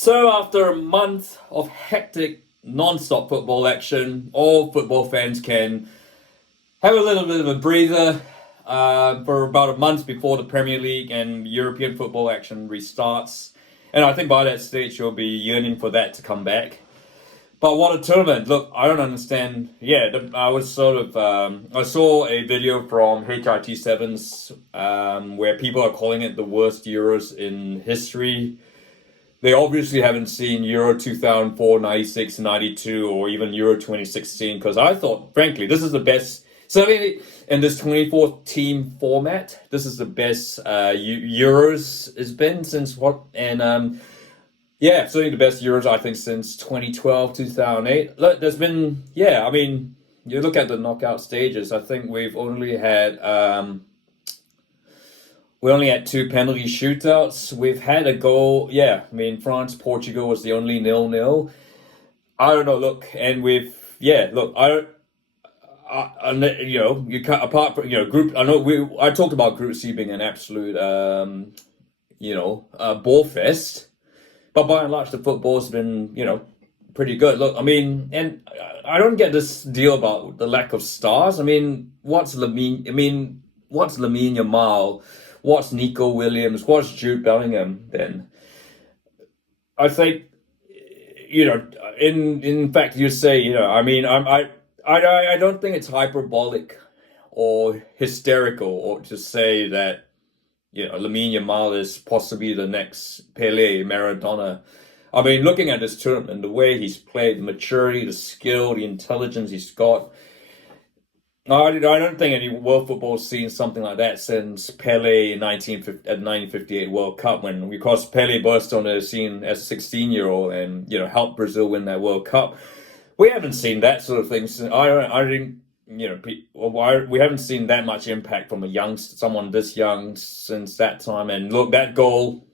So after a month of hectic, non-stop football action, all football fans can have a little bit of a breather for about a month before the Premier League and European football action restarts. And I think by that stage you'll be yearning for that to come back. But what a tournament! Look, I don't understand. I was I saw a video from HIT7's where people are calling it the worst Euros in history. They obviously haven't seen Euro 2004, 96, 92, or even Euro 2016, because I thought, frankly, this is the best. Certainly in this 24 team format, this is the best Euros has been since what? And certainly the best Euros, I think, since 2012, 2008. Look, there's been, you look at the knockout stages, I think we only had two penalty shootouts. We've had a goal. France, Portugal was the only 0-0. I don't know. Look, and you can't, apart from group. I talked about Group C being an absolute ball fest, but by and large the football's been pretty good. Look, and I don't get this deal about the lack of stars. What's Lamine Yamal? What's Nico Williams? What's Jude Bellingham then? I think, in fact, you say, I don't think it's hyperbolic or hysterical or to say that, Lamine Yamal is possibly the next Pele, Maradona. Looking at this tournament, the way he's played, the maturity, the skill, the intelligence he's got, I don't think any world football has seen something like that since Pele at 1958 World Cup, because Pele burst on the scene as a 16-year-old and helped Brazil win that World Cup. We haven't seen that sort of thing since. We haven't seen that much impact from someone this young since that time. And look, that goal.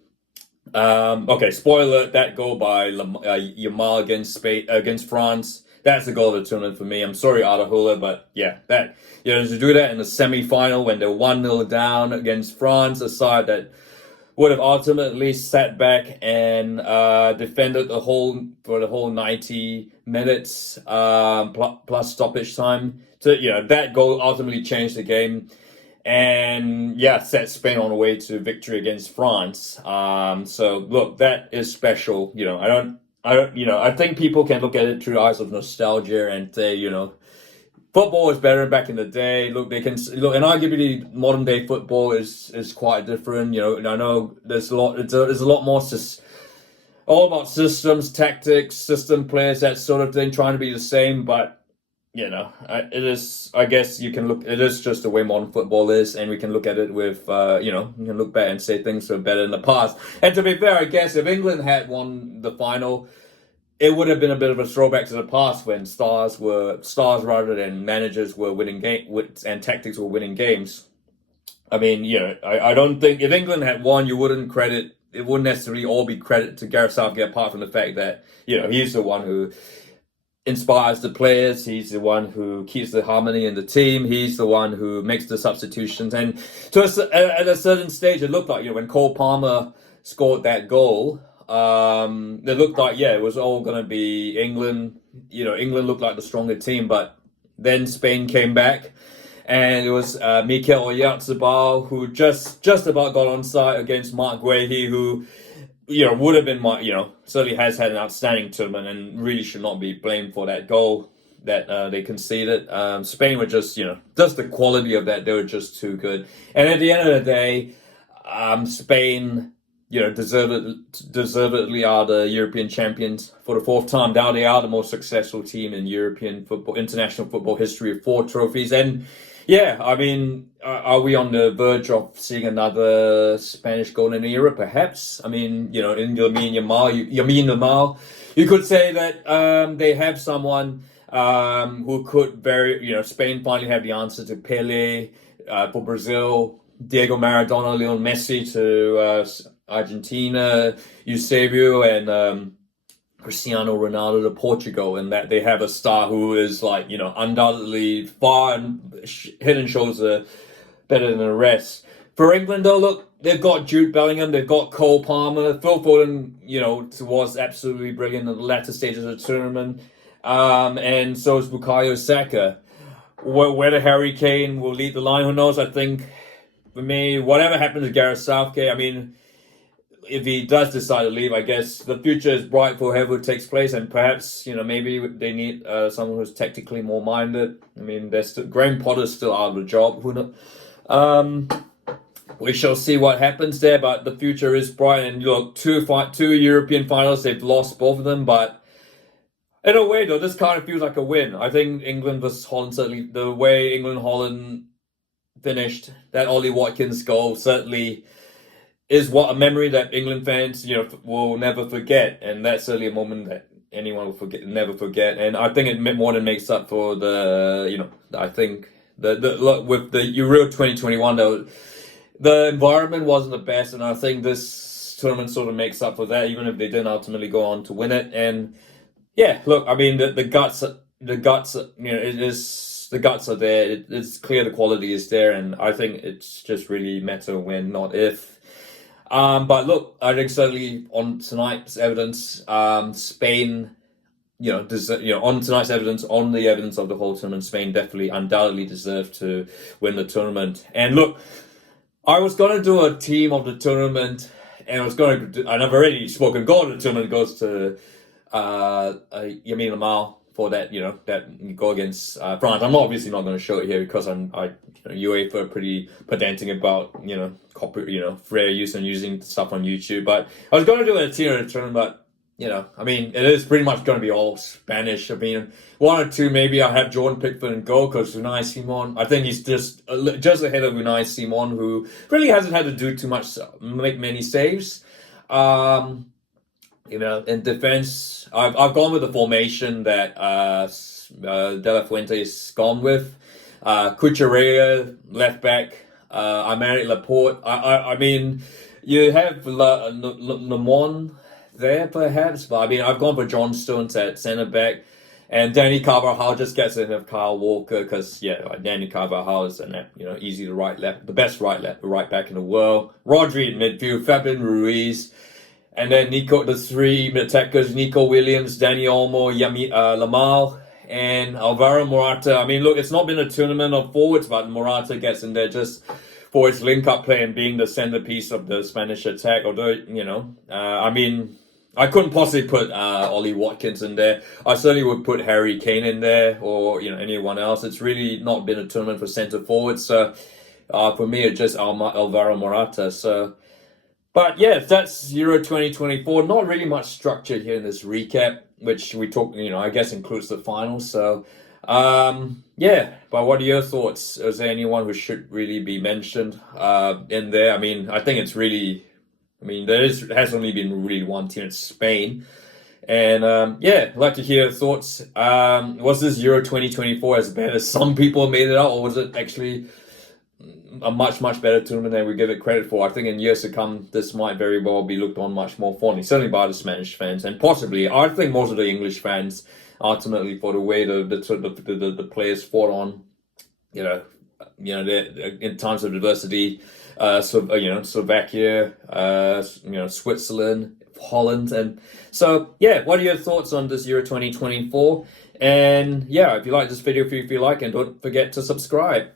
Spoiler: that goal by Yamal against France. That's the goal of the tournament for me. I'm sorry, Arda, but to do that in the semi-final when they're 1-0 down against France, a side that would have ultimately sat back and defended for the whole 90 minutes plus stoppage time. So that goal ultimately changed the game and set Spain on the way to victory against France. So look, that is special. I think people can look at it through the eyes of nostalgia and say, football is better back in the day. Look, they can look, and arguably modern day football is quite different. I know there's a lot more all about systems, tactics, system players, that sort of thing, trying to be the same. But it is. I guess you can look. It is just the way modern football is, and we can look at it with you can look back and say things were better in the past. And to be fair, I guess if England had won the final, it would have been a bit of a throwback to the past when stars rather than managers were winning and tactics were winning games. I don't think if England had won, it wouldn't necessarily all be credit to Gareth Southgate, apart from the fact that he's the one who inspires the players. He's the one who keeps the harmony in the team. He's the one who makes the substitutions. And at a certain stage, it looked like when Cole Palmer scored that goal, it looked like it was all going to be England. England looked like the stronger team, but then Spain came back, and it was Mikel Oyarzabal who just about got onside against Mark Guehi, who would have been certainly has had an outstanding tournament and really should not be blamed for that goal that they conceded. Spain were just the quality of that, they were just too good. And at the end of the day, Spain deservedly are the European champions for the fourth time. Now they are the most successful team in international football history, with 4 trophies. And are we on the verge of seeing another Spanish golden era? Perhaps. In Lamine Yamal, you could say that they have someone who could Spain finally have the answer to Pele for Brazil, Diego Maradona, Lionel Messi to Argentina, Eusebio and Cristiano Ronaldo to Portugal, and that they have a star who is undoubtedly far and head and shoulders better than the rest. For England, though, look, they've got Jude Bellingham, they've got Cole Palmer, Phil Foden, was absolutely brilliant in the latter stages of the tournament, and so is Bukayo Saka. Whether Harry Kane will lead the line, who knows? I think for me, whatever happens to Gareth Southgate, I mean, if he does decide to leave, I guess the future is bright for whoever takes place, and perhaps maybe they need someone who's tactically more minded. I mean, Graham Potter's still out of the job. Who knows? We shall see what happens there, but the future is bright. And look, two European finals, they've lost both of them, but in a way, though, this kind of feels like a win. I think England versus Holland, certainly the way England-Holland finished, that Ollie Watkins goal certainly is a memory that England fans, will never forget, and that's certainly a moment that anyone will never forget. And I think it more than makes up for I think with the Euro 2021, the environment wasn't the best, and I think this tournament sort of makes up for that, even if they didn't ultimately go on to win it. And yeah, look, I mean, the guts, the guts are there. It's clear the quality is there, and I think it's just really matter when, not if. But look, I think certainly on tonight's evidence, Spain, on tonight's evidence, on the evidence of the whole tournament, Spain definitely, undoubtedly deserved to win the tournament. And look, I was going to do a team of the tournament, and I've already spoken. Goal of the tournament goes to Lamine Yamal for that, that goal against France. I'm obviously not going to show it here because UEFA are pretty pedantic about, fair use and using stuff on YouTube. But I was going to do a team of the tournament, but, I mean, it is pretty much going to be all Spanish. I mean, one or two, maybe I'll have Jordan Pickford in goal because Unai Simon, I think he's just ahead of Unai Simon, who really hasn't had to do too much, make many saves. In defense, I've gone with the formation that De La Fuente's gone with. Cucurella, left back. Aymeric Laporte. I mean, you have Lamont there perhaps, but I mean, I've gone for John Stones at centre back, and Danny Carvajal just gets in with Kyle Walker because Danny Carvajal is easy the best right back in the world. Rodri in midfield, Fabian Ruiz. And then the three attackers, Nico Williams, Dani Olmo, Lamal, and Alvaro Morata. I mean, look, it's not been a tournament of forwards, but Morata gets in there just for his link-up play and being the centerpiece of the Spanish attack. Although, I mean, I couldn't possibly put Ollie Watkins in there. I certainly would put Harry Kane in there or, anyone else. It's really not been a tournament for centre forwards. So, for me, it's just Alvaro Morata. So... But yeah, that's Euro 2024. Not really much structure here in this recap, which we talked, I guess includes the finals. So, yeah. But what are your thoughts? Is there anyone who should really be mentioned in there? I mean, I think it's really, has only been really one team, it's Spain. And I'd like to hear your thoughts. Was this Euro 2024 as bad as some people made it out, or was it actually a much, much better tournament than we give it credit for? I think in years to come, this might very well be looked on much more fondly, certainly by the Spanish fans, and possibly, I think most of the English fans, ultimately, for the way the players fought on, in times of adversity, Slovakia, Switzerland, Holland, and so, yeah, what are your thoughts on this Euro 2024? And yeah, if you like this video, if you like, and don't forget to subscribe.